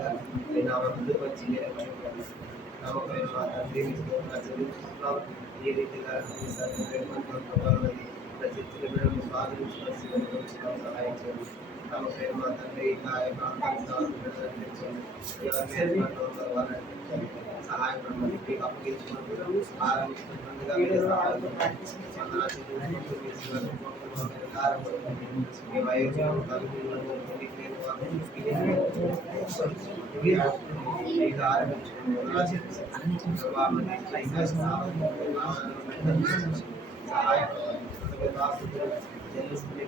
విధంగా మీ నామం ముందుకు వచ్చి నమ్మకమైన మా తండ్రి చెల్లించుకుంటున్నాం. ఈ రీతిగా ప్రతి బిడ్డలను స్వాధీనించుకోవాల్సిన సహాయం చేయండి. నమ్మకమైన మా తండ్రి ఇంకా సహాయపడమని మీకు అప్పగించుకుంటూ ఆరంభిస్తున్నందుగా మీరు సహాయం మీ వయోజనం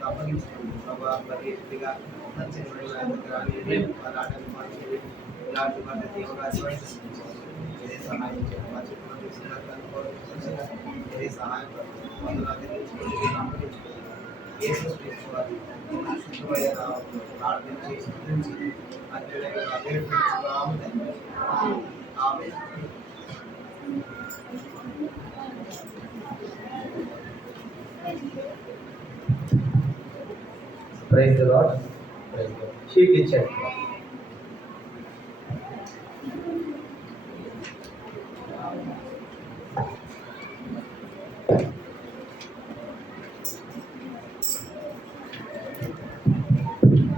అప్పగించుకుంటుంది ప్రభావ పరిగా ఇలాంటి పద్ధతి ఇదే సహాయం చేయండి. మా చుట్టూ ఇదే సహాయం అప్పగించుకోవాలి. ఏసు తీసుకోవాలి శుద్ధమైన ప్రార్థన చేసి ఆమె ప్రైజ్ ది లార్డ్. షీట్ ఇచ్చాడు.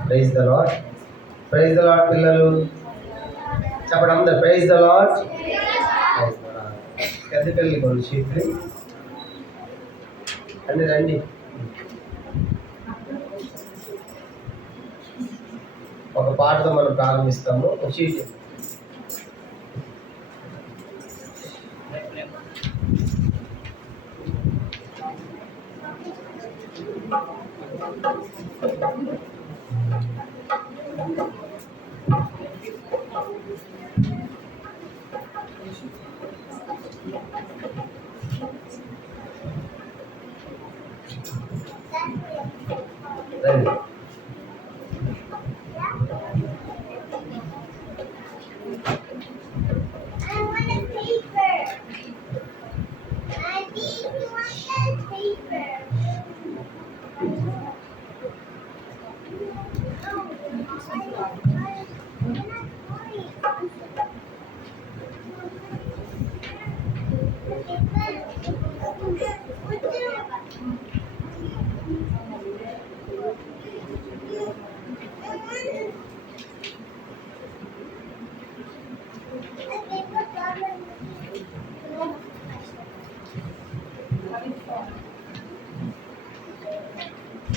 Praise the Lord. Praise the Lord పిల్లలు చెప్పండి అందరు ప్రైజ్ ద లార్డ్. పెద్ద పిల్లలు కొన్ని షీట్లు రండి రండి. ఒక పాటతో మనం ప్రారంభిస్తాము. ఒక షీట్ రండి.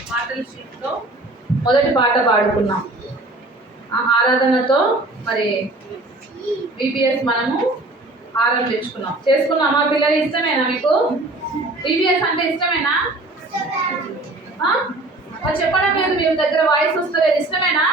పాటల షీట్లో మొదటి పాట పాడుకున్నాం. ఆరాధనతో మరి బీబీఎస్ మనము ఆరంభించుకున్నాం. చేసుకున్నామా పిల్లలు? ఇష్టమేనా మీకు? బీబీఎస్ అంటే ఇష్టమేనా? చెప్పడం లేదు, మీ దగ్గర వాయిస్ వస్తలేదు. ఇష్టమేనా?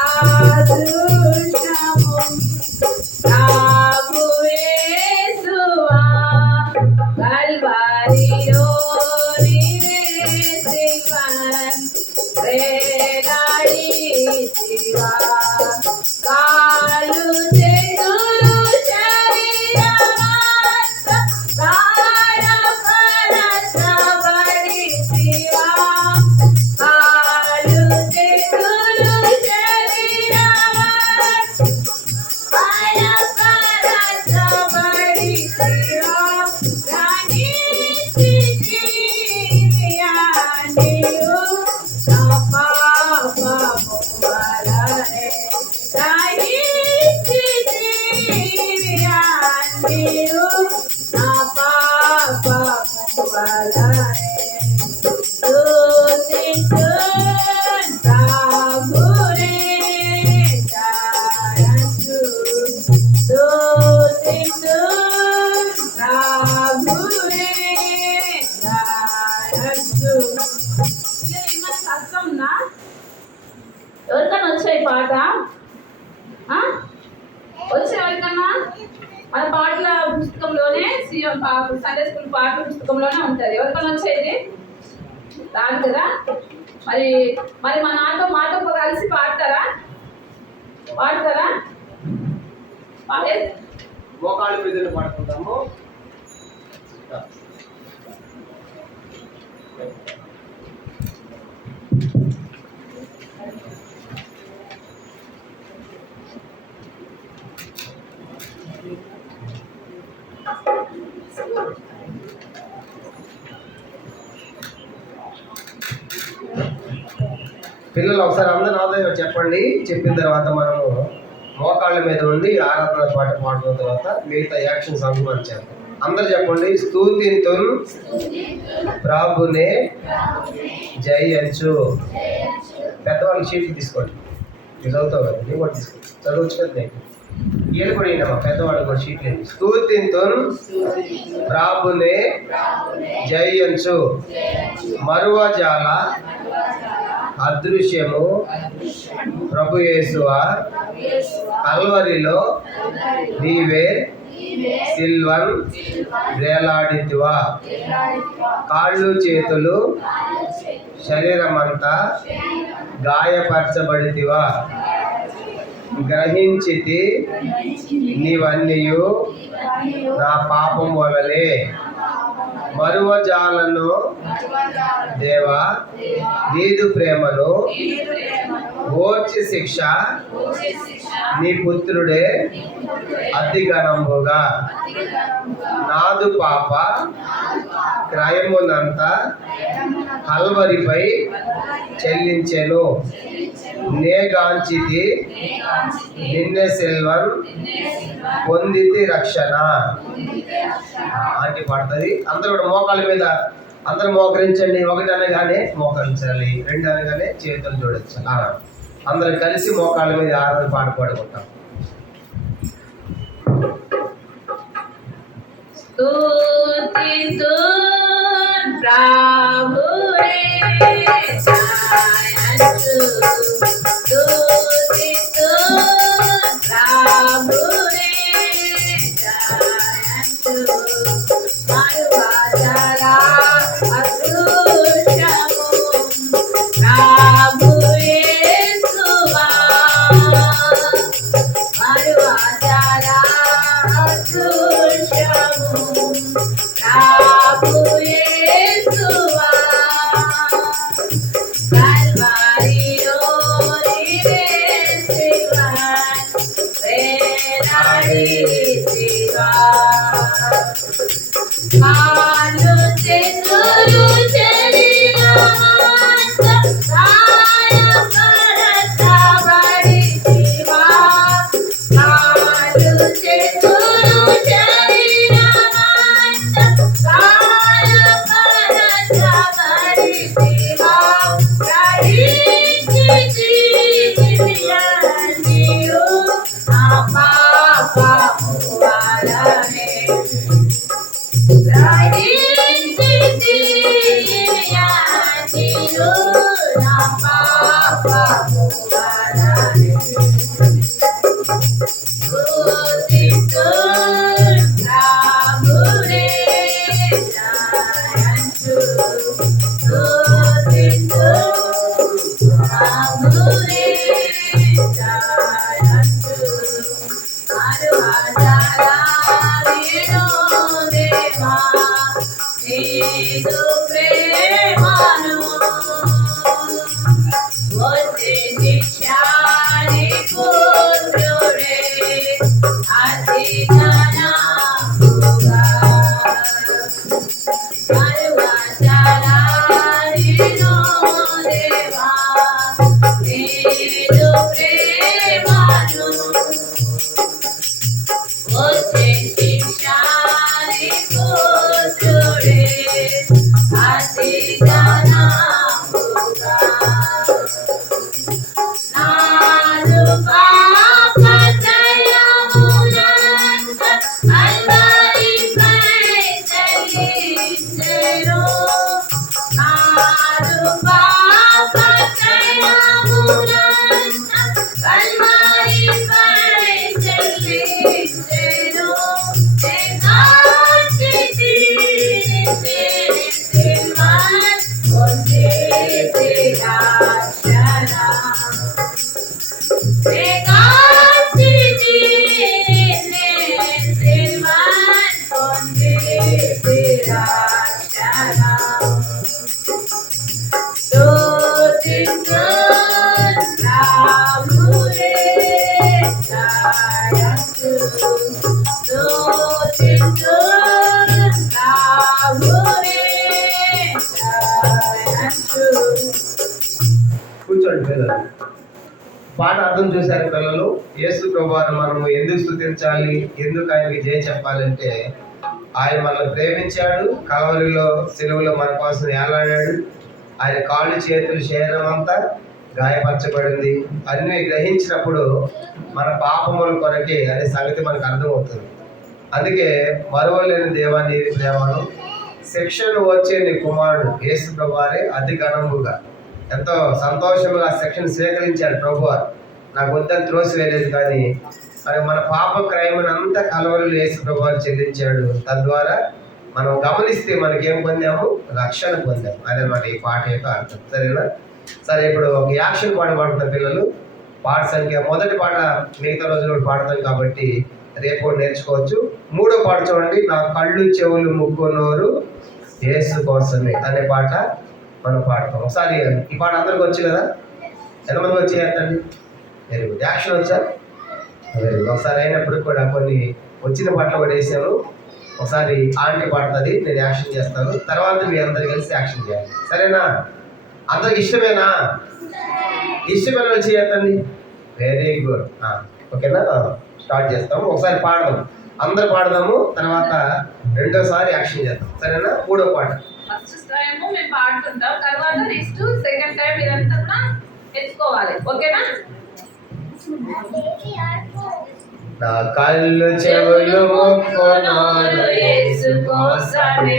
Saradu Shamu ఎవరికన్నా వచ్చాయి పాట? వచ్చే ఎవరికన్నా? మన పాటల పుస్తకంలోనే సండే స్కూల్ పాటల పుస్తకంలోనే ఉంటుంది. ఎవరికన్నా వచ్చేది రాదు కదా. మరి మరి మాతో కలిసి పాడతారా? మోకాళ్ళ మీద పాడుకుంటాము. పిల్లలు ఒకసారి అందరూ నాతో చెప్పండి. చెప్పిన తర్వాత మనము మోకాళ్ళ మీద ఉండి ఆరాధన పాట పాడుకున్న తర్వాత మిగతా యాక్షన్ సాంగ్ మనం చేద్దాం. అందరు చెప్పండి. స్తుతింతున్ ప్రభునే జయించు. పెద్దవాళ్ళకి షీట్లు తీసుకోండి. మీరు చదువుతావు కదా, నేను కూడా తీసుకోండి. చదవచ్చు కదా. నేను వీళ్ళు కూడా అయినా పెద్దవాళ్ళు కూడా షీట్లు వేయండి. స్తుతింతున్ ప్రభునే జయించు, మరువజాల అదృశ్యము ప్రభు యేసువా, కల్వరిలో నీవే సిల్వన్ వేలాడితివా, కాళ్ళు చేతులు శరీరమంతా గాయపరచబడితివా, గ్రహించితి నీవన్నీయు నా పాపం వలనే, మరువజాలను దేవా నీదు ప్రేమను ఓర్చి శిక్ష నీ పుత్రుడే అతిగనంబుగా, నాదు పాప క్రయమునంతా కల్వరిపై చెల్లించెను, నేగాంచితి నిన్నే సిల్వన్ పొందితి రక్షణ. ఆంటీ పాడుతుంది. అందరూ కూడా మోకాళ్ళ మీద అందరూ మోకరించండి. ఒకటి అనగానే మోకరించాలి, రెండు అనగానే చేతులు జోడించాలి. అందరం కలిసి మోకాళ్ళ మీద ఆరాధన పాట పాడుకుంటాం. Você te chame por కూర్చోండి పిల్లలు. పాట అర్థం చూశారు పిల్లలు. యేసు ప్రభువారు మనము ఎందుకు స్తుతించాలి, ఎందుకు ఆయనకి జయ చెప్పాలంటే ఆయన మనల్ని ప్రేమించాడు, కలవరిలో సిలువలో మన కోసం ఏలాడాడు, ఆయన కాళ్ళు చేతులు శరీరం అంతా గాయపరచబడింది అన్నీ గ్రహించినప్పుడు మన పాపముల కొరకే అనే సంగతి మనకు అర్థమవుతుంది. అందుకే మరువలేని దేవాన్ని ప్రేమను శిక్షను వచ్చే నీ కుమారుడు యేసు ప్రభువారే అతి ఘనముగా ఎంతో సంతోషంగా శిక్షను స్వీకరించాడు ప్రభువారు. నాకు వద్దని త్రోసి వేయలేదు, కానీ మరి మన పాప క్రయమునంతా కలవరిలో యేసు ప్రభువారు చెల్లించాడు. తద్వారా మనం గమనిస్తే మనకేం పొందాము, రక్షణ పొందాము. అదనమాట ఈ పాట యొక్క అర్థం. సరేనా? సరే, ఇప్పుడు ఒక యాక్షన్ పాట పాడుతున్న పిల్లలు. పాట సంఖ్య మొదటి పాట మిగతా రోజులు పాడతాం కాబట్టి రేపు నేర్చుకోవచ్చు. మూడో పాట చూడండి, నా కళ్ళు చెవులు ముక్కు నోరు యేసు కోసమే అనే పాట మనం పాడతాం. ఒకసారి ఈ పాట అందరికి వచ్చు కదా? ఎంతమంది వచ్చి చేస్తండి? Very good. యాక్షన్ వచ్చా? Very good. ఒకసారి అయినప్పుడు కూడా కొన్ని వచ్చిన పాటలు కూడా వేసాను. ఒకసారి ఆంటీ పాడుతుంది, నేను యాక్షన్ చేస్తాను. తర్వాత మీ అందరు కలిసి యాక్షన్ చేయాలి. సరేనా? అందరికి ఇష్టమేనా? ఇష్టమైన వాళ్ళు చేయండి. Very good. ఓకేనా? స్టార్ట్ చేస్తాము. ఒకసారి పాడదాం, అందరు పాడదాము. తర్వాత రెండోసారి యాక్షన్ చేద్దాం. సరేనా? మూడో పాట. ఫస్ట్ టైం మేము పాడుతుంటాం, తర్వాత నెక్స్ట్ సెకండ్ టైం ఇదంతా కూడా నేర్చుకోవాలి. ఓకేనా? నా కళ్ళు చెవులు ముక్కు నోరు యేసు కోసమే,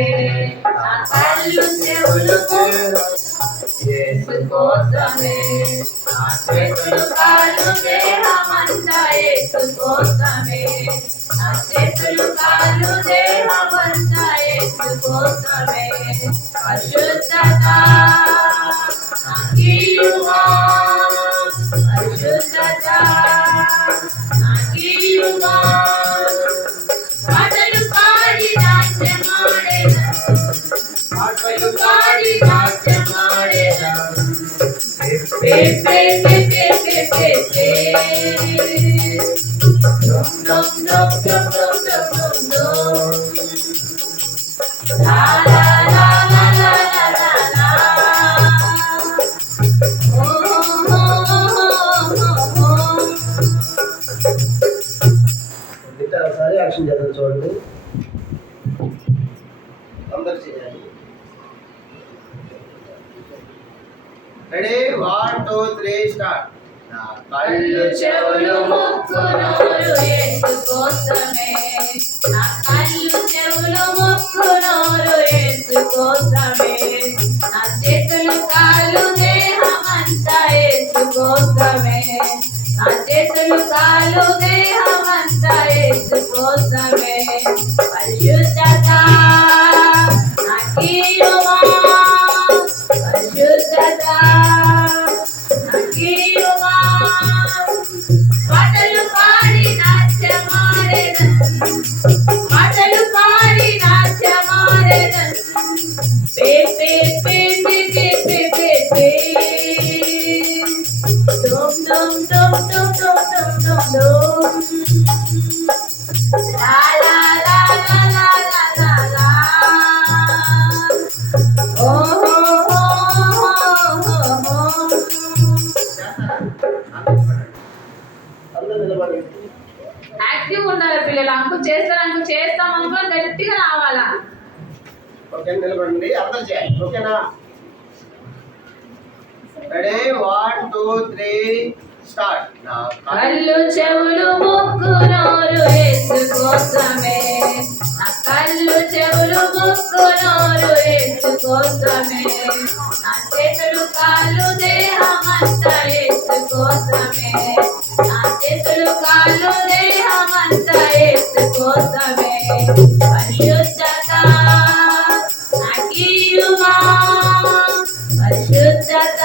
నా కళ్ళు చెవులు యేసు కోసమే, నా చేతులు కాళ్ళు దేహమంతా యేసు కోసమే, నా చేతులు కాళ్ళు దేహమంతా యేసు కోసమే. పరిశుద్ధత నాకియుమా, పరిశుద్ధత నాకియుమా, పాటలు పాడి నాట్యమాడేదా, పాటలు పాడి నాట్యమాడేదా. పే పే పే పే పే పే పే డమ్ డమ్ డమ్ డమ్ డమ్ డమ్ డమ్ లా లా లా లా లా లా లా. ఓ ఓ ఓ ఓ. ఒకసారి యాక్షన్ చేద్దాం. చూడండి, అందరు చేయాలి. రెడీ? 1 2 3 స్టార్ట్. నా కళ్ళు చెవులు ముక్కు నోరు యేసు కోసమే, నా కళ్ళు చెవులు ముక్కు నోరు యేసు కోసమే, నా చేతులు కాళ్ళు దేహమంతా యేసు కోసమే, నా చేతులు కాళ్ళు దేహమంతా యేసు కోసమే. పరిశుద్ధత నాకియుమా, పరిశుద్ధత నాకియుమా, పాటలు పాడి నాట్యమాడేదన్, పాటలు పాడి నాట్యమాడేదన్. పే పే పే పే పే పే పే పే డమ్ డమ్ డమ్ డమ్ డమ్ డమ్ డమ్ లా లా లా లా లా లా లా లా. ఓ ఓ ఓ ఓ. అందరూ నిలబడి యాక్టివ్ ఉండాలి పిల్లలు. అంకుల్ చేస్తారు, అంకుల్ చేస్తాం, అంకుల్ గట్టిగా రావాలా. ఓకే, నిలబడండి. అందరు చేయాలి. ఓకేనా? రెడీ? 1 2 3 స్టార్ట్. నా కళ్ళు చెవులు ముక్కు నోరు యేసు కోసమే, నా కళ్ళు చెవులు ముక్కు నోరు యేసు కోసమే, నా చేతులు కాళ్ళు దేహమంతా యేసు కోసమే, నా చేతులు కాళ్ళు దేహమంతా కోసమే పరిశుద్ధత నాకీయుమా పరిశుద్ధత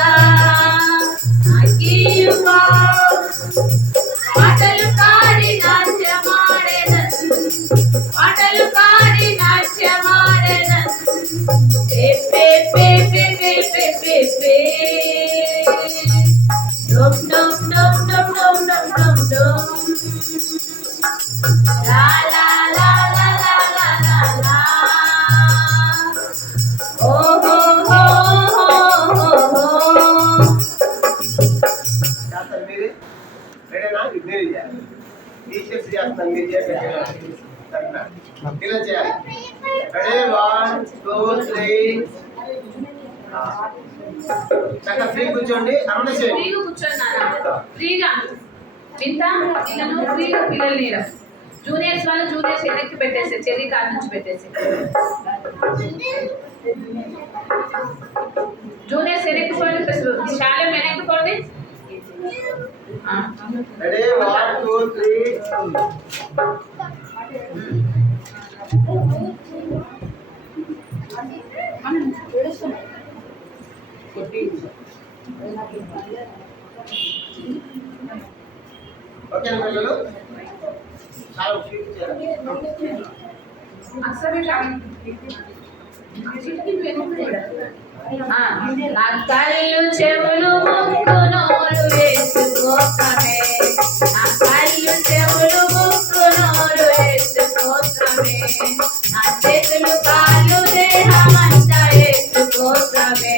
నాకీయుమా పాటలు పాడి నాట్యమాడెదను పాటలు పాడి నాట్యమాడెదను పే పే పే పే పే పే పే పే dum dum dum dum dum dum dum dum la la la la la la la la oh ho ho ho ho ho చేస్తారు మీరే రెడీనా మీరు చేయాలి టీచర్స్ చేస్తున్నారు మీరు చేయాలి ఇలా చేయాలి రెడీ 1 2 3 చక్కగా ఫ్రీ కూర్చోండి అన్న చేయండి ఫ్రీగా కూర్చోన్నారా ఫ్రీగా వింటా పిల్లలు ఫ్రీగా పిల్లలు నీడ జూనియర్స్ వాళ్ళు జూనియర్స్ వెనక్కి పెట్టేసి చెర్రీ కార్ నుంచి పెట్టేసి జూనియర్స్ వెనక్కి పోండి శాలం వెనక్కి పోండి రెడీ 1 2 3 ఓకే పిల్లలు చాలా ఫీల్ చేయాలి నా కళ్ళు చెవులు ముక్కు నోరు వేసుకోకమే నా కళ్ళు చెవులు ముక్కు నోరు వేసుకోకమే నా చేతులు కాళ్ళు దేహమంతా వేసుకోకమే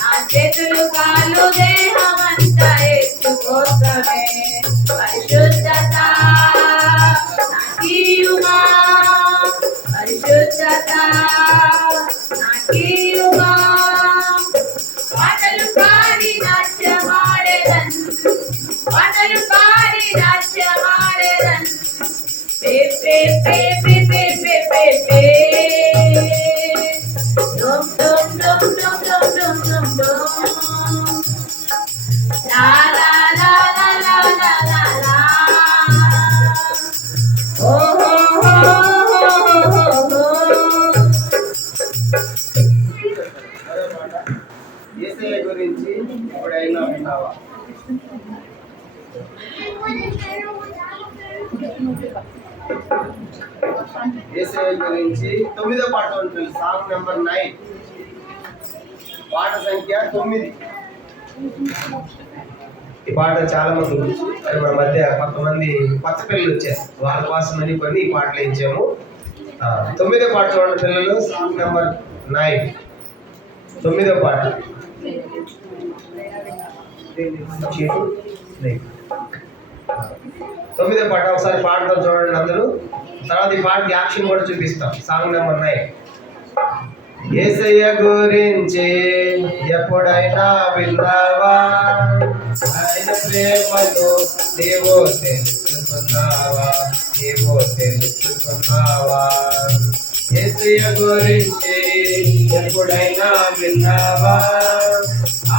నా చేతులు కాళ్ళు దేహమంతా వేసుకోకమే పరిశుద్ధత నాకీయుమా పరిశుద్ధత నాకీయుమా పాటలు పాడి నాట్యమాడెదను పాటలు పాడి నాట్యమాడెదను పే పే పే పే పే పే పే పే dum dum dum dum dum dum dum dum la la la la la la la la oh ho ho ho ho ho యేసయ్య గురించి ఎప్పుడైనా విన్నావా యేసయ్య గురించి 9వ పాట ఉంటుంది సాంగ్ నెంబర్ 9 పాట సంఖ్య 9 ఈ పాట చాలా మంది గురించి మరి మన మధ్య కొంతమంది కొత్త పిల్లలు వచ్చారు వాళ్ళ కోసమని కొన్ని ఈ పాటలు ఇచ్చాము 9వ పాట చూడండి పిల్లలు సాంగ్ నెంబర్ 9 9వ పాట చీటు 9వ పాట ఒకసారి పాడతాం చూడండి అందరూ తర్వాత ఈ పాటకి యాక్షన్ కూడా చూపిస్తాం సాంగ్ నెంబర్ 9 యేసయ్య గురించి ఎప్పుడైనా విన్నావా ఆయన ప్రేమను నీవో తెలుసుకున్నావా యేసయ్య గురించి ఎప్పుడైనా విన్నావా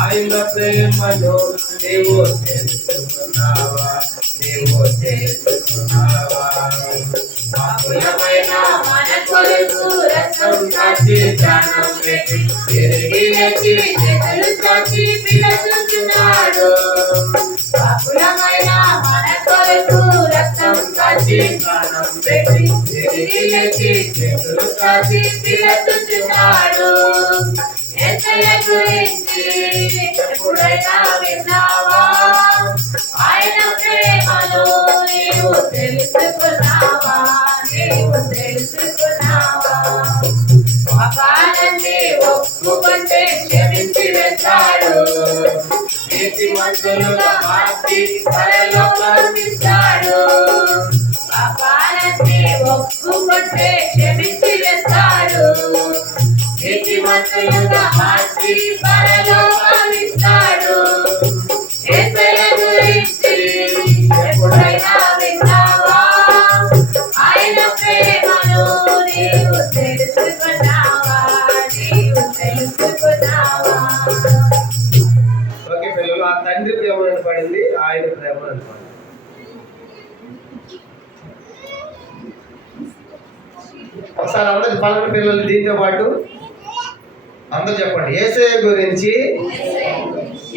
ఆయన ప్రేమను నీవో తెలుసుకున్నావా పాపులమైన మన కొరకు రక్తం కాచి ప్రాణం పెట్టి తిరిగి వచ్చి చేతులు చాచి పిలుచుచున్నాడు పాపులమైన మన కొరకు రక్తం కాచి ప్రాణం పెట్టి తిరిగి వచ్చి చేతులు చాచి పిలుచుచున్నాడు యేసయ్య గురించి ఎప్పుడైనా విన్నావా ఆయన ప్రేమను నీవు తెలుసుకున్నావా పాపాలన్నీ ఒప్పుకుంటే క్షమించి వేస్తాడు నీతిమంతులుగా మార్చి పరలోకమిస్తాడు పాపాలన్నీ ఒప్పుకుంటే క్షమించి వేస్తాడు నీతిమంతులుగా మార్చి పరలోకమిస్తాడు యేసయ్య గురించి ఎప్పుడైనా విన్నావా ఆయన ప్రేమను నీవు తెలుసుకున్నావా ఓకే పిల్లలు ఆ తండ్రి ప్రేమ పడింది ఆయన ప్రేమ పడింది ఒకసారి అందరు పలానా పిల్లలు దీంతో పాటు అందరూ చెప్పండి. యేసయ్య గురించి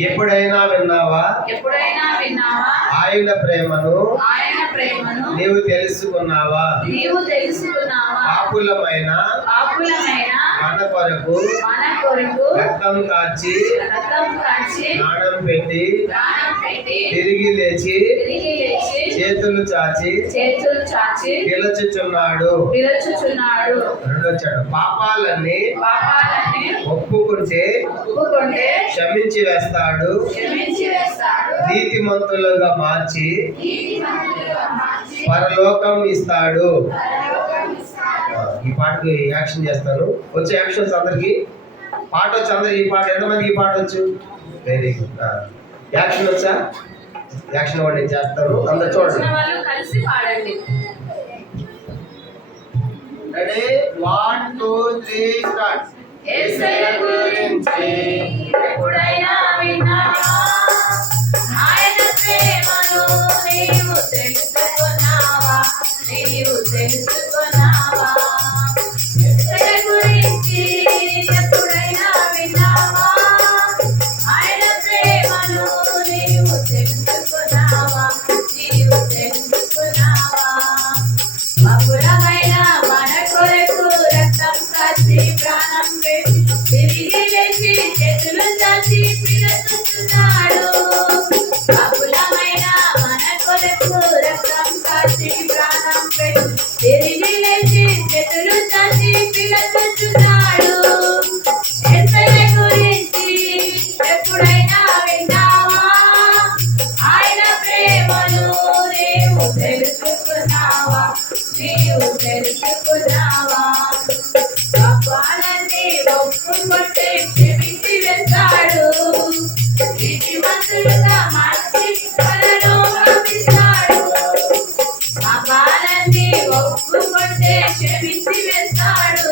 ఎప్పుడైనా విన్నావా? ఎప్పుడైనా విన్నావా? ఆయన ప్రేమను నీవు తెలుసుకున్నావా? పాపులమైన మన కొరకు రక్తం కాచి ప్రాణం పెట్టి తిరిగి లేచి చేతులు చాచి పిలుచుచున్నాడు. రెండొచ్చాడు. పాపాలన్నీ ఒప్పుకుంటే క్షమించి వేస్తాడు, నీతిమంతులుగా మార్చి పరలోకం ఇస్తాడు. ఈ పాటకి యాక్షన్ చేస్తాను. వచ్చే యాక్షన్స్ అందరికి పాట వచ్చి అందరికి ఈ పాట ఎంతమందికి ఈ పాట వచ్చు? Very good. యాక్షన్ వచ్చా? యాక్షన్ కూడా నేను చేస్తాను, అందరు చూడండి. కలిసి పాడండి. రెడీ? 1 2 3 స్టార్ట్. యేసయ్య గురించి ఎప్పుడైనా విన్నావా? ఆయన ప్రేమను నీవు తెలుసుకున్నావా? యేసయ్య గురించి ఎప్పుడైనా విన్నావా? ఆయన ప్రేమను నీవు తెలుసుకున్నావా? పాపులమైన మన కొరకు రక్తం కాచి ప్రాణం పెట్టి తిరిగి లేచి చేతులు చాచి పిలుచుచున్నాడు. పాపులమైన మన కొరకు రక్తం కాచి ప్రాణం పెట్టి తిరిగి లేచి చేతులు చాచి పిలుచుచున్నాడు. యేసయ్య గురించి ఎప్పుడైనా విన్నావా? ఆయన ప్రేమను నీవు తెలుసుకున్నావా? పాపాలన్నీ ఒప్పుకుంటే క్షమించి వేస్తాడు, నీతిమంతులుగా మార్చి పరలోకం ఇస్తాడు. పాపాలన్నీ ఒప్పుకుంటే క్షమించి వేస్తాడు,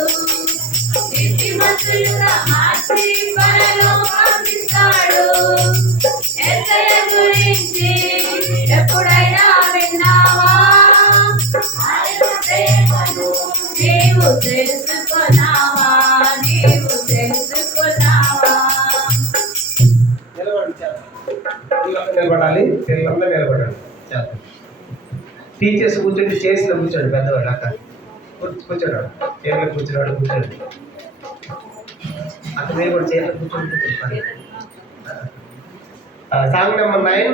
నీతిమంతులుగా మార్చి పరలోకం ఇస్తాడు. యేసయ్య గురించి ఎప్పుడైనా విన్నావా? ఆయన ప్రేమను నీవు తెలుసుకున్నావా? నిలబడాలి, పిల్లలందరూ నిలబడాలి. చేద్దాం. టీచర్స్ కూర్చోండి, చేసిన కూర్చోండి. పెద్దవాళ్ళు అక్కడ కూర్చోడు, చైర్లో కూర్చున్నాడు, కూర్చోండి. అక్కడ మీరు కూడా చైర్లో కూర్చోండి. సాంగ్ నెంబర్ 9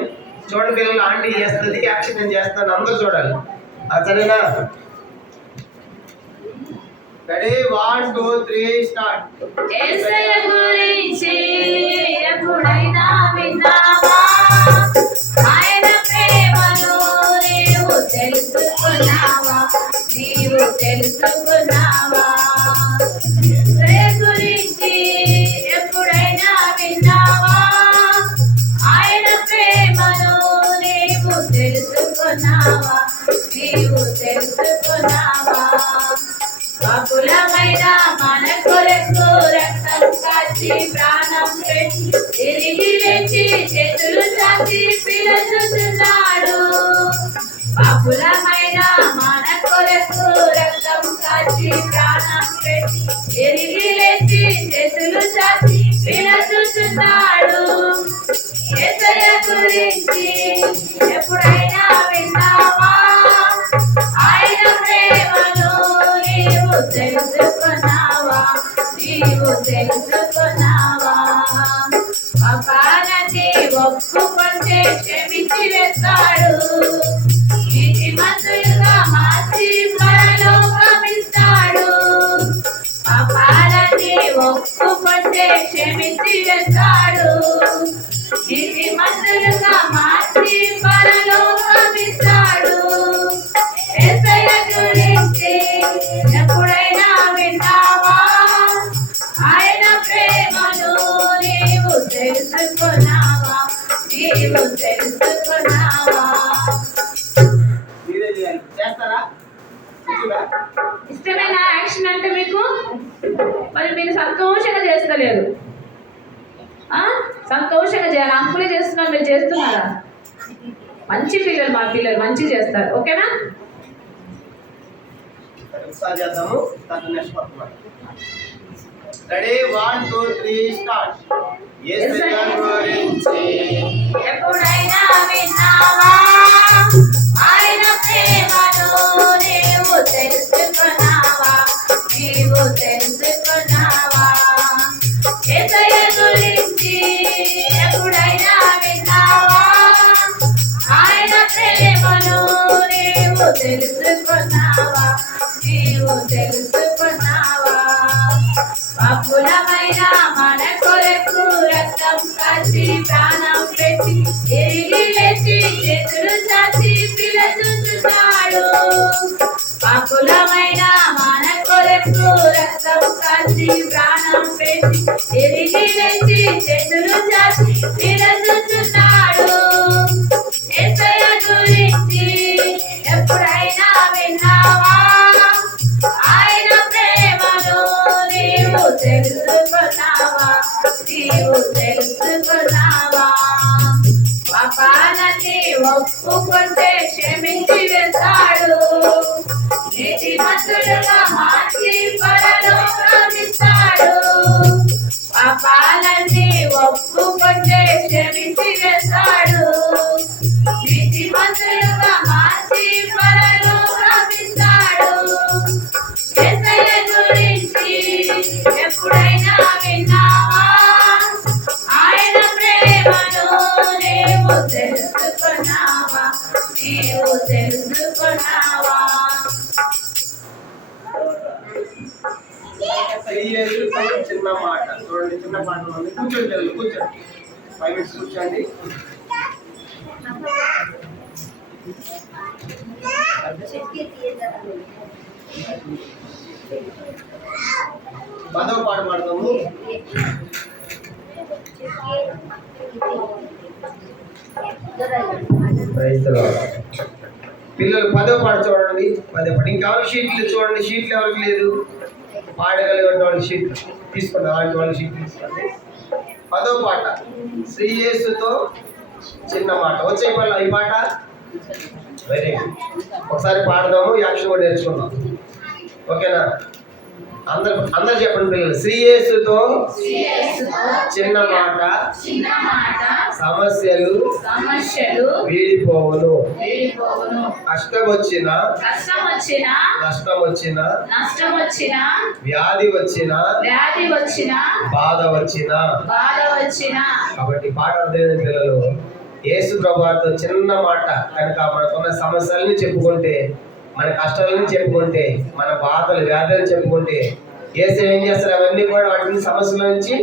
చూడండి పిల్లలు. ఆంటీ చేస్తుంది, యాక్షన్ నేను చేస్తాను, అందరూ చూడాలి. సరేనా? రెడీ? 1 2 3 స్టార్ట్. యేసయ్య గురించి ఎప్పుడైనా విన్నావా? ఆయన ప్రేమను నీవు తెలుసుకున్నావా? యేసయ్య గురించి ఎప్పుడైనా విన్నావా? ఆయన ప్రేమను నీవు తెలుసుకున్నావా? పాపులమైన మన కొరకు రక్తం కాచి ప్రాణం పెట్టి తిరిగి లేచి చేతులు చాచి పిలుచుచున్నాడు. పాపులమైన మన కొరకు రక్తం కాచి ప్రాణం పెట్టి తిరిగి లేచి చేతులు చాచి పిలుచుచున్నాడు. యేసయ్య గురించి ఎప్పుడైనా విన్నావా? ఆయన ప్రేమను నీవు తెలుసుకున్నావా? పాపాలన్నీ ఒప్పుకుంటే క్షమించి వేస్తాడు, నీతిమంతులుగా మార్చి పరలోకం ఇస్తాడు. పాపాలన్నీ ఒప్పుకుంటే క్షమించి వేస్తాడు, నీతిమంతులుగా మార్చి పరలోకం ఇస్తాడు. యేసయ్య గురించి ఎప్పుడైనా విన్నావా? ఆయన ప్రేమను నీవు తెలుసుకున్నావా? చేస్తారా? ఇష్టమైన యాక్షన్ అంటే మీకు మరి మీరు సంతోషంగా చేస్తలేరు. సంతోషంగా చేయాలి. అంకులే చేస్తున్నారు, మీరు చేస్తున్నారా? మంచి పిల్లలు, మా పిల్లలు మంచి చేస్తారు. ఓకేనా? ఒకసారి చేద్దాము తర్వాత నెక్స్ట్ పడుతున్నాం. Ready 1 2 3 start. యేసయ్య గురించి ఎప్పుడైనా విన్నావా? ఆయన ప్రేమను నీవు తెలుసుకున్నావా? నీవు తెలుసుకున్నావా? యేసయ్య గురించి ఎప్పుడైనా విన్నావా? ఆయన ప్రేమను నీవు తెలుసుకున్నావా? నీవు తెలుసుకున్నావా? పాపులమైన మన కొరకు రక్తం కాచి ప్రాణం పెట్టి తిరిగి లేచి చేతులు చాచి పిలుచున్నాడు. పాపులమైన మన కొరకు రక్తం కాచి ప్రాణం పెట్టి తిరిగి లేచి చేతులు చాచి పిలుచున్నాడు. యేసయ్య గురించి ఎప్పుడైనా విన్నావా? ఆయన ప్రేమను నీవు తెలుసుకున్నావా? నీవు తెలుసుకున్నావా? పాపాలని ఒప్పుకుంటే క్షమించి వేస్తాడు. నీతిమంతులుగా మార్చి పరలోకమిస్తాడు. పాపాలని ఒప్పుకుంటే క్షమించి వేస్తాడు. నీతిమంతులుగా మార్చి పరలోకమిస్తాడు. యేసయ్య గురించి ఎప్పుడైనా విన్నావా? ఆయన ప్రేమను నీవు తెలుసుకున్నావా? నీవు తెలుసుకున్నావా? చిన్న మాట చూడండి, చిన్న మాట ఉంది. కూర్చోండి పిల్లలు, కూర్చోండి. 5 minutes కూర్చోండి. పదవ పాట పాడతాము. పిల్లలు పదవ పాట చూడండి. పదవ పాట ఇంకా షీట్లు చూడండి. షీట్లు ఎవరికి లేదు, పాడగలిగే వాళ్ళ షీట్లు తీసుకోండి. అలాంటి వాళ్ళ షీట్లు తీసుకోండి. పదవ పాట శ్రీ యేసుతో చిన్న మాట. వచ్చే పల్ల ఈ పాట వెరీ గుడ్. ఒకసారి పాడదాము, యాక్షన్ కూడా నేర్చుకుందాం. ఓకేనా? అందరు చెప్పండి పిల్లలు. శ్రీ యేసుతో చిన్న మాట సమస్యలు వీడిపోవును. కష్టం వచ్చిన నష్టం వచ్చిన వ్యాధి వచ్చిన బాధ వచ్చిన. కాబట్టి పాట అర్థమైంది పిల్లలు. యేసు ప్రభువుతో చిన్న మాట కనుక మనకున్న సమస్యలని చెప్పుకుంటే, మన కష్టాలను చెప్పుకుంటే, మన బాధలు వ్యాధులను చెప్పుకుంటే, యేసు ఏం చేస్తారు? అవన్నీ కూడా వాటిని సమస్యల నుంచి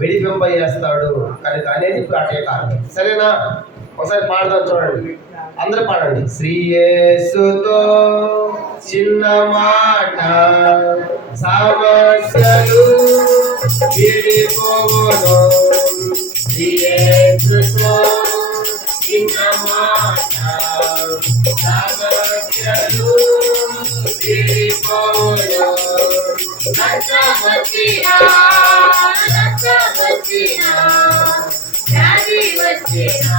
విడిపింపజేస్తాడు కనుక అనేది పాటే కారణం. సరేనా? ఒకసారి పాడదాం చూడండి. అందరూ పాడండి. శ్రీ యేసుతో చిన్న మాట సమస్యలు విడిపోవును. శ్రీ యేసుతో చిన్న మాట సమస్యలు విడిపోవును. నష్టం వచ్చినా వ్యాధి వచ్చినా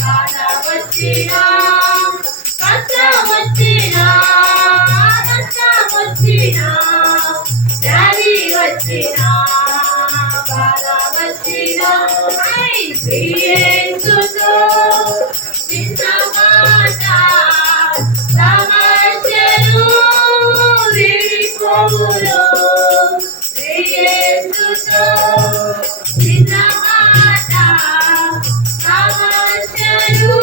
బాధ వచ్చినా కష్టం వచ్చినా నష్టం వచ్చినా వ్యాధి వచ్చినా బాధ వచ్చినా శ్రీ యేసుతో చిన్న మాట సమస్యలు విడిపోవును. శ్రీ యేసుతో చిన్న మాట సమస్యలు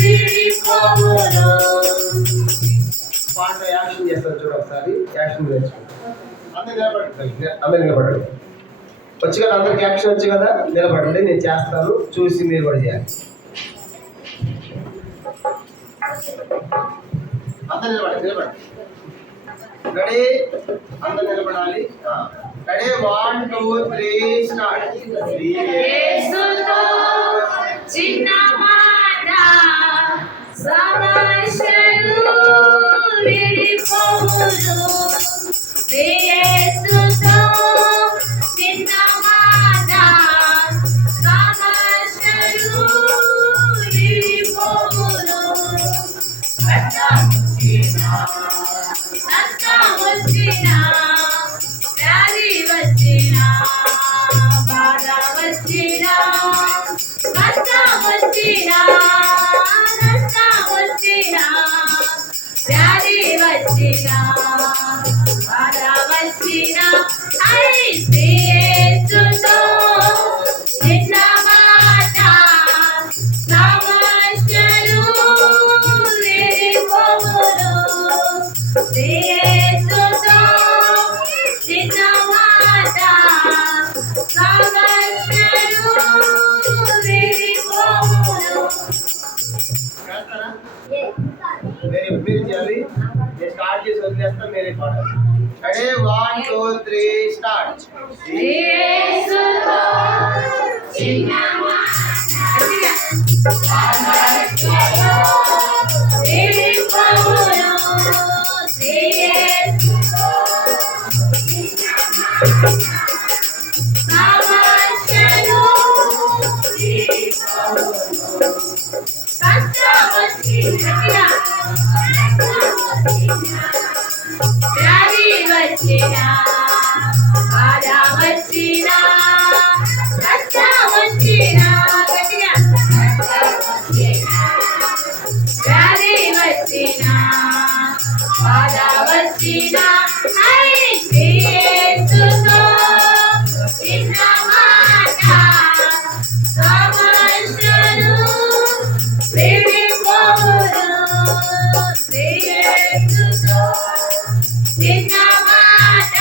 విడిపోవును. పాట యాక్షన్ చేస్తారు చూడు. ఒకసారి యాక్షన్ నేర్చుకుంటాం. అందరు నిలబడండి. వచ్చి కదా, అందరికి యాక్షన్ వచ్చి కదా, నిలబడండి. నేను చేస్తాను, చూసి మీరు కూడా చేయాలి. అందరు నిలబడండి. రెడీ? అందరు నిలబడాలి. Ready 1 2 3 start. యేసుతో చిన్న మాట సమస్యలు విడిపోవును. యేసుతో చిన్న మాట సమస్యలు విడిపోవును. కష్టం నష్టం వచ్చినా వ్యాధి వచ్చినా బాధ వచ్చినా కష్టం వచ్చినా నష్టం వచ్చినా వ్యాధి వచ్చినా బాధ వచ్చినా అయితే యేసుతో నిన్న మాట సమస్యలు వెళ్ళిపోవును. యేసుతో నిన్న మాట సమస్యలు వెళ్ళిపోవును. మీరు చేయాలి. నేను స్టార్ట్ చేసి వదిలేస్తా, మీరే పాడాలి. అంటే 1 2 3 స్టార్ట్. యేసుతో చిన్న మాట సమస్యలు వెళ్ళిపోవును. యేసుతో చిన్న మాట సమస్యలు వెళ్ళిపోవును. కష్టం వచ్చినా వ్యాధి వచ్చినా బాధ వచ్చినా కష్టం వచ్చినా గట్టిగా వ్యాధి వచ్చినా బాధ వచ్చినా అయితే యేసుతో చిన్న మాట సమస్యలు వెళ్ళిపోవును. యేసుతో చిన్న మాట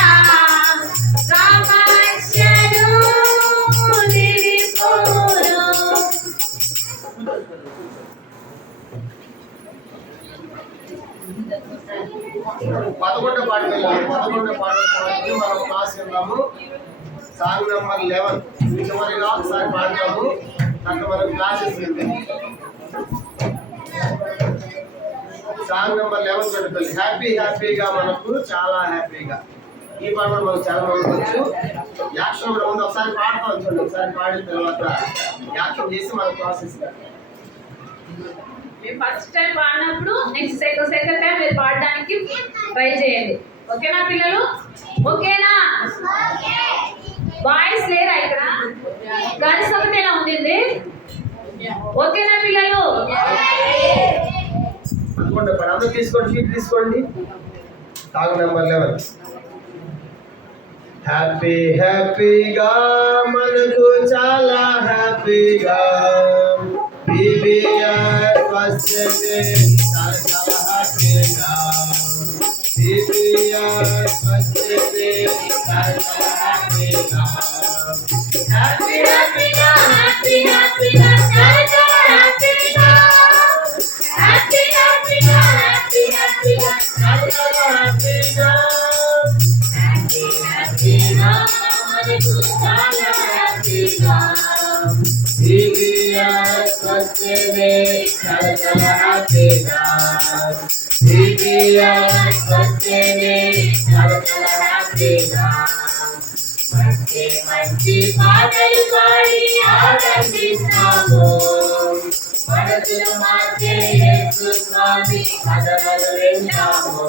సమస్యలు వెళ్ళిపోవును. 11వ పాట వెళ్ళాలి. 11వ పాట మనం క్లాస్ వెళ్దాము. సాంగ్ నెంబర్ 11 చివరిగా ఒకసారి పాడతాము. అక్కడ మనం క్లాసెస్ వెళ్తాం. సాంగ్ నెంబర్ 11 పెట్టుకోవాలి. హ్యాపీగా మనకు చాలా హ్యాపీగా. ఈ పాట మనకు చాలా మంది వచ్చు. యాక్షన్ కూడా ముందు ఒకసారి పాడతాం చూడండి. ఒకసారి పాడిన తర్వాత యాక్షన్ చేసి మన క్లాసెస్ మీరు ఫస్ట్ టైం పాడినప్పుడు నెక్స్ట్ సెకండ్ టైం మీరు పాడడానికి ట్రై చేయండి. ఓకేనా పిల్లలు? ఓకేనా? బాయ్స్ లేరా ఇక్కడ? గర్ల్స్ ఒకటేనా ఉండింది? ఓకేనా పిల్లలు? అనుకోండి. అందరూ తీసుకోండి, షీట్ తీసుకోండి. Song number 11. హ్యాపీగా మనకు చాలా హ్యాపీగా వస్తుంది. చాలా హ్యాపీగా వస్తుంది. చాలా హ్యాపీగా మంచి పాటలు పాడి ఆనందిస్తాము. మనసును మార్చే యేసు స్వామి కథలు వింటాము.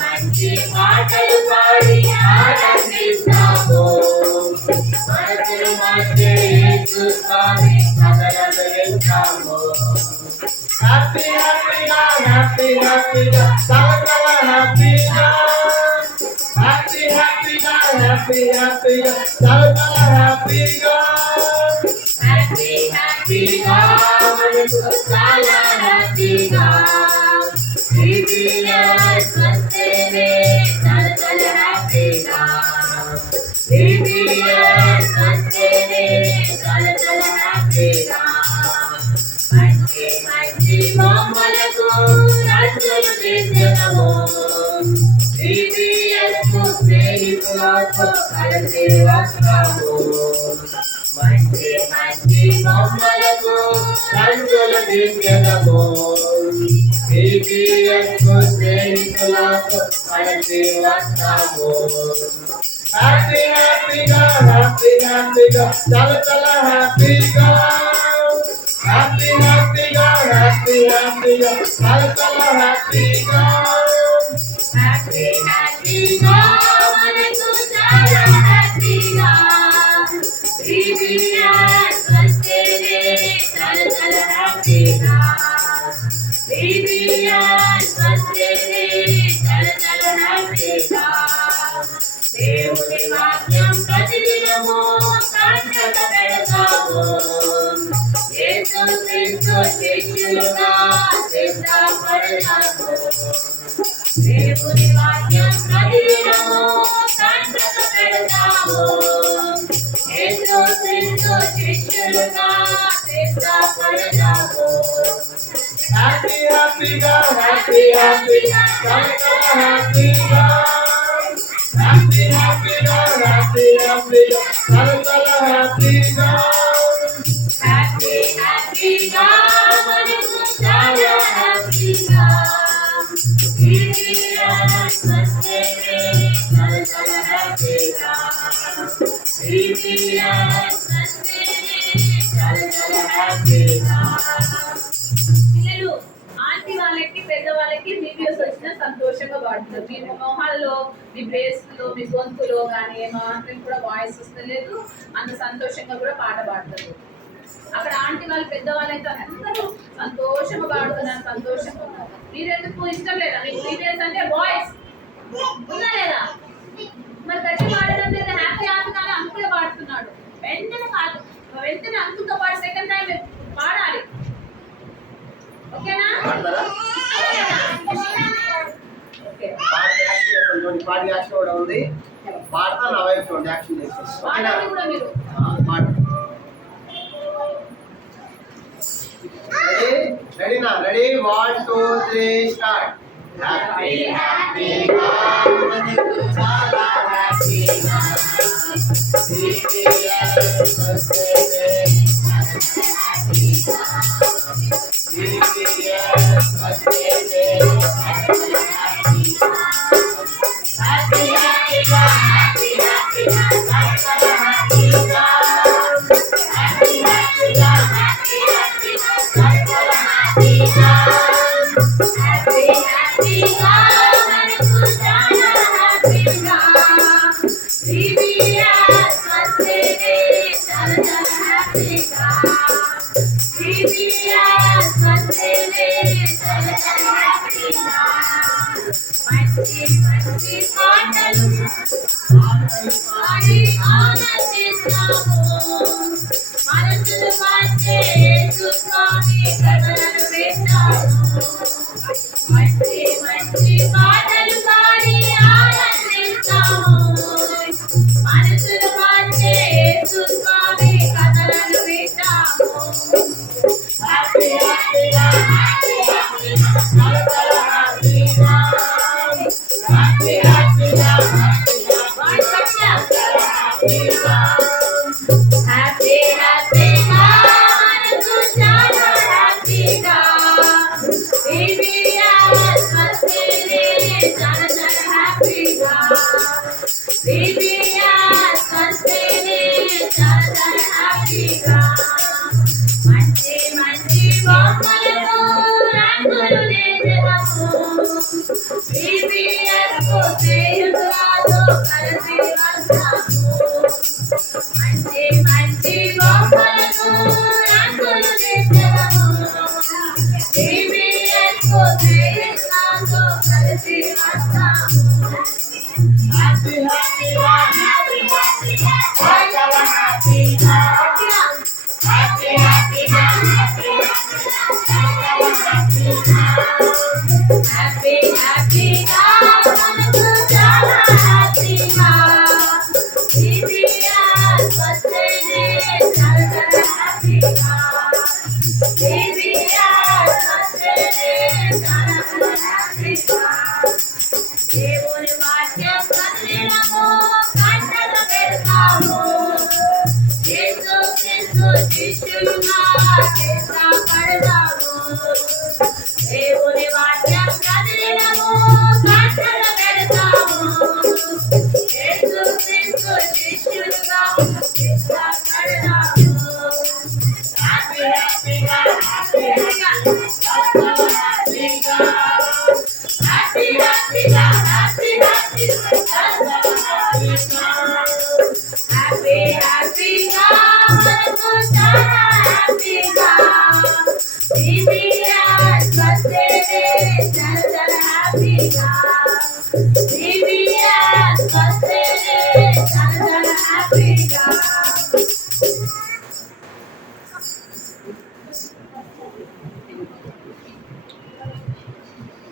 మంచి పాటలు పాడి ఆనందిస్తాము. మనసును మార్చే యేసు స్వామి కథలు వింటాము. హ్యాపీగా చాలా హ్యాపీగా హ్యాపీగా చాలా హ్యాపీగా మనకు చాలా హ్యాపీగా వస్తేనే చాలా హ్యాపీగా వస్తేనే చాలా హ్యాపీగా మంచి బొమ్మలకు రంగులు తీర్చడము. స్నేహితులతో కలిసి వస్తాము. మంచి బొమ్మలకు రంగులు తీర్చడము. స్నేహితులతో కలిసి వస్తాము. హ్యాపీగా చాలా హ్యాపీగా హ్యాపీగా హ్యాపీ హ్యాపీగా కలకల హ్యాపీగా హ్యాపీ హ్యాపీగా మనకు చాలా హ్యాపీగా VBS వస్తేనే కలకల హ్యాపీగా VBS వస్తేనే కలకల హ్యాపీగా దేవుని వాక్యం ప్రతిదినము కంటత పెడతాము యేసు క్రీస్తు శిష్యులుగా సిద్ధపడతాము దేవుని వాక్యం ప్రతిదినము కంటత పెడతాము యేసు క్రీస్తు శిష్యులుగా సిద్ధపడతాము హ్యాపీ హ్యాపీగా హ్యాపీ హ్యాపీగా కలకల హ్యాపీగా హ్యాపీ హ్యాపీగా హ్యాపీ హ్యాపీగా కలకల హ్యాపీగా హ్యాపీ హ్యాపీగా మనకు చాలా హ్యాపీగా VBS వస్తేనే కలకల హ్యాపీగా VBS వస్తేనే కలకల హ్యాపీగా పిల్లలు ఆంటీ వాళ్ళకి పెద్దవాళ్ళకి VBS వచ్చిన సంతోషంగా పాడుతున్నారు మీ మొహాల్లో మీ ఫేస్లో మీ గొంతులో కానీ మా ఆంటీకి కూడా వాయిస్ వస్తలేదు అంత సంతోషంగా కూడా పాట పాడుతారు అక్కడ ఆంటీ వాళ్ళు పెద్దవాళ్ళు అయితే అందరూ సంతోషంగా పాడుతున్నారు సంతోషంగా ఉన్నారు మీరెందుకు ఇష్టం లేదా మీకు VBS అంటే వాయిస్ ఉందా లేదా మరి గట్టి పాడడం లేదా హ్యాపీ హ్యాపీగానే అంకులే పాడుతున్నాడు వెంటనే కాదు వెంటనే అంకులతో పాటు సెకండ్ టైం పాడాలి ఓకేనా ఓకే పాట యాక్షన్ కూడా ఉంది పాడతా నా వైపు చూడండి యాక్షన్ చేసేసి ఓకేనా పాడాలి కూడా మీరు పాట రెడీనా రెడీ 1 2 3 స్టార్ట్ హ్యాపీ హ్యాపీగా మనకు చాలా హ్యాపీగా VBS వస్తేనే హ్యాపీగా VBS వస్తేనే హ్యాపీగా హ్యాపీ హ్యాపీగా హ్యాపీ హ్యాపీగా కలకల హ్యాపీగా హ్యాపీ హ్యాపీగా హ్యాపీ హ్యాపీగా కలకల హ్యాపీగా హ్యాపీ హ్యాపీగా మనకు చాలా హ్యాపీగా VBS వస్తేనే కలకల హ్యాపీగా VBS వస్తేనే కలకల హ్యాపీగా మంచి మంచి పాటలు పాడి ఆనందిస్తాము మనసులు మార్చే యేసు స్వామి కథలను వింటాము మంచి మంచి పాటలు పాడి ఆనందిస్తాము మనసులు మార్చే యేసు స్వామి కథలను వింటాము హ్యాపీ హ్యాపీగా హ్యాపీ హ్యాపీగా కలకల హ్యాపీగా హ్యాపీ హ్యాపీగా హ్యాపీ హ్యాపీగా మనకు చాలా హ్యాపీగా VBS వస్తేనే చాలా చాలా హ్యాపీగా VBS వస్తేనే చాలా చాలా హ్యాపీగా మంచి మంచి బొమ్మలతో రంగులు వేసేదాము VBS కు స్నేహితులతో కలిసి వస్తాము మంచి మంచి బొమ్మలతో రంగులు వేసేదాము VBS కు స్నేహితులతో కలిసి వస్తాము హ్యాపీ హ్యాపీగా హ్యాపీ హ్యాపీగా కలకల హ్యాపీగా హ్యాపీ హ్యాపీగా హ్యాపీ హ్యాపీగా కలకల హ్యాపీగా హ్యాపీ హ్యాపీగా మనకు చాలా హ్యాపీగా VBS వస్తేనే చాలా చాలా హ్యాపీగా VBS వస్తేనే చాలా చాలా హ్యాపీగా దేవుని వాక్యం ప్రతిదినము కంటత పెడతాము యేసు క్రీస్తు శిష్యులుగా సిద్ధపడతాము దేవుని వాక్యం ప్రతిదినము కంటత పెడతాము యేసు క్రీస్తు శిష్యులుగా సిద్ధపడతాము హ్యాపీ హ్యాపీగా హ్యాపీ హ్యాపీగా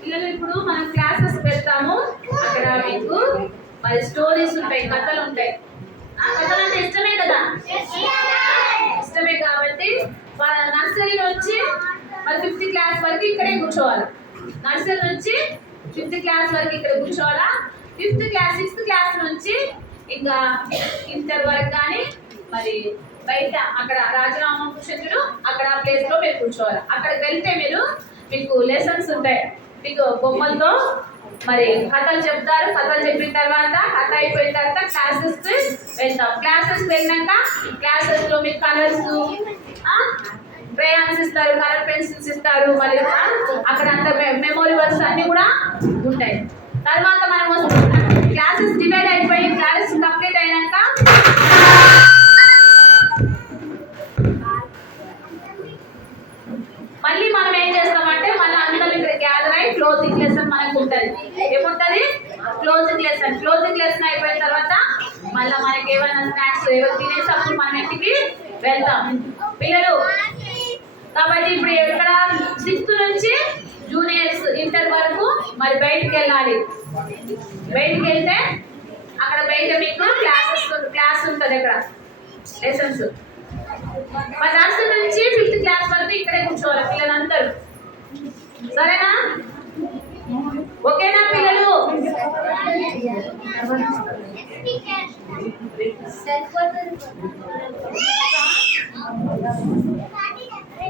పిల్లలు ఇప్పుడు మనం క్లాసెస్ పెడతాము. అక్కడ మీకు మరి స్టోరీస్ ఉంటాయి, కథలు ఉంటాయి. ఆ కథలు అంటే ఇష్టమే కదా, ఇష్టమే కాబట్టి నర్సరీ నుంచి మరి 5th క్లాస్ వరకు ఇక్కడే కూర్చోవాలి. నర్సరీ నుంచి 5th క్లాస్ వరకు ఇక్కడ కూర్చోవాలా. 5th క్లాస్ 6th క్లాస్ నుంచి ఇంకా ఇంటర్ వరకు కానీ మరి బయట అక్కడ రాజరామ కృష్ణుడు అక్కడ ఆ ప్లేస్ లో మీరు కూర్చోవాలి. అక్కడికి వెళ్తే మీకు లెసన్స్ ఉంటాయి. మీకు బొమ్మలతో మరి కథలు చెప్తారు. కథలు చెప్పిన తర్వాత కథ అయిపోయిన తర్వాత క్లాసెస్ వెళ్తాం. క్లాసెస్ వెళ్ళినాక క్లాసెస్ లో మీకు కలర్స్ క్రేయాన్స్ ఇస్తారు, కలర్ పెన్సిల్స్ ఇస్తారు. మరి అక్కడ అంత మెమోరీ వర్క్స్ అన్ని కూడా ఉంటాయి. తర్వాత మనం క్లాసెస్ డివైడ్ అయిపోయి క్లాసెస్ కంప్లీట్ అయినాక మళ్ళీ మనం ఏం చేస్తామంటే మళ్ళీ అందరం ఇక్కడ గ్యాదర్ అయ్యి క్లోజింగ్ లెసన్ మనకు ఉంటుంది. ఏముంటుంది? Closing lesson. క్లోజింగ్ లెసన్ అయిపోయిన తర్వాత మళ్ళీ మనకి ఏమైనా స్నాక్స్ ఏవో తినేసి అప్పుడు మనం ఇంటికి వెళ్తాం పిల్లలు. కాబట్టి ఇప్పుడు ఇక్కడ 6th నుంచి జూనియర్స్ ఇంటర్ వరకు మరి బయటికి వెళ్ళాలి. బయటికి వెళ్తే అక్కడ బయట మీకు క్లాస్ ఉంటుంది, అక్కడ లెసన్స్. మరి నర్సరీ నుంచి 5th క్లాస్ వరకు ఇక్కడే కూర్చోవాలి పిల్లలందరూ. సరేనా? ఓకేనా పిల్లలు?